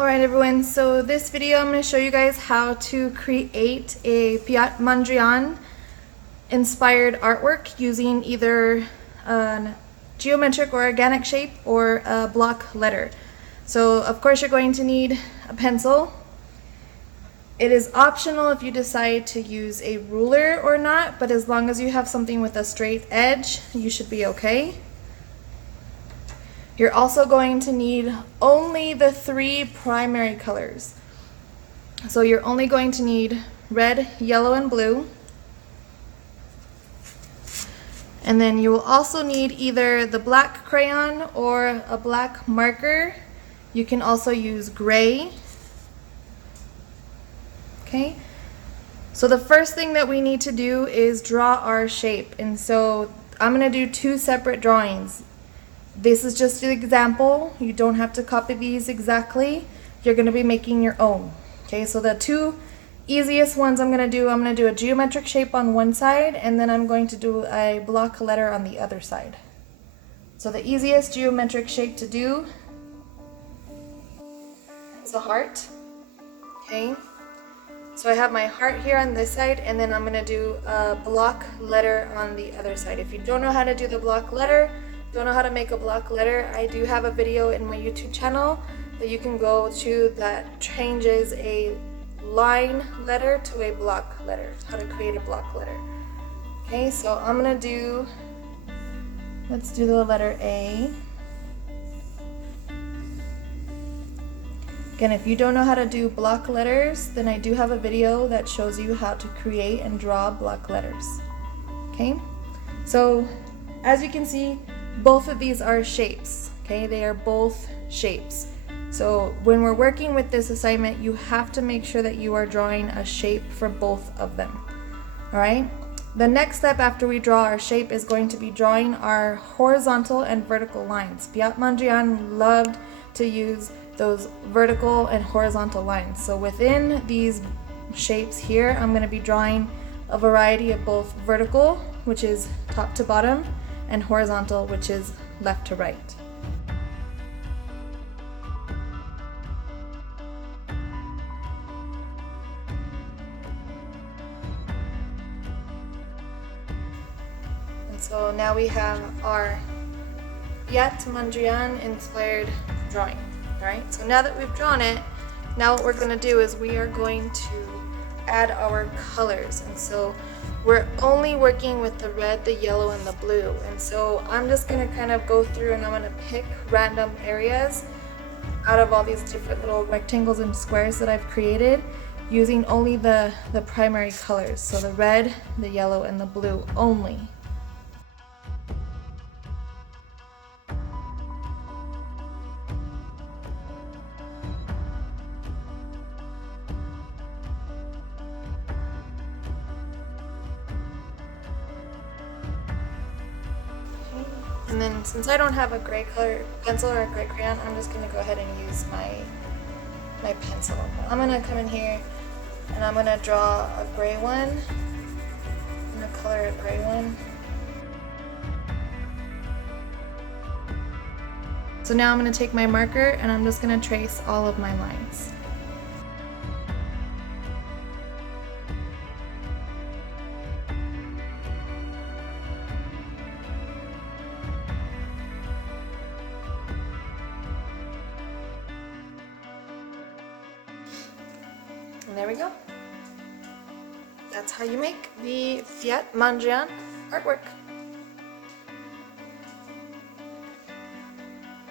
Alright everyone, so this video I'm going to show you guys how to create a Piet Mondrian inspired artwork using either a geometric or organic shape or a block letter. So of course you're going to need a pencil. It is optional if you decide to use a ruler or not, but as long as you have something with a straight edge, you should be okay. You're also going to need only the three primary colors. So you're only going to need red, yellow, and blue. And then you will also need either the black crayon or a black marker. You can also use gray. Okay, so the first thing that we need to do is draw our shape. And so I'm going to do two separate drawings. This is just an example. You don't have to copy these exactly. You're going to be making your own. Okay, so the two easiest ones I'm going to do a geometric shape on one side, and then I'm going to do a block letter on the other side. So the easiest geometric shape to do is a heart. Okay, so I have my heart here on this side, and then I'm going to do a block letter on the other side. If you don't know how to do the block letter, don't know how to make a block letter, I do have a video in my YouTube channel that you can go to that changes a line letter to a block letter, how to create a block letter. Okay, so I'm gonna do, let's do the letter A. Again, if you don't know how to do block letters, then I do have a video that shows you how to create and draw block letters. Okay, so as you can see, both of these are shapes. Okay, they are both shapes. So when we're working with this assignment, you have to make sure that you are drawing a shape for both of them. All right, the next step after we draw our shape is going to be drawing our horizontal and vertical lines. Piet Mondrian loved to use those vertical and horizontal lines. So within these shapes here, I'm going to be drawing a variety of both vertical, which is top to bottom, and horizontal, which is left to right. And so now we have our Piet Mondrian inspired drawing. Alright, so now that we've drawn it, now what we're going to do is we are going to add our colors. And so we're only working with the red, the yellow, and the blue. And so I'm just going to kind of go through and I'm going to pick random areas out of all these different little rectangles and squares that I've created using only the primary colors. So the red, the yellow, and the blue only. And then since I don't have a gray color pencil or a gray crayon, I'm just going to go ahead and use my pencil. I'm going to come in here and I'm going to draw a gray one. I'm going to color a gray one. So now I'm going to take my marker and I'm just going to trace all of my lines. And there we go. That's how you make the Piet Mondrian artwork.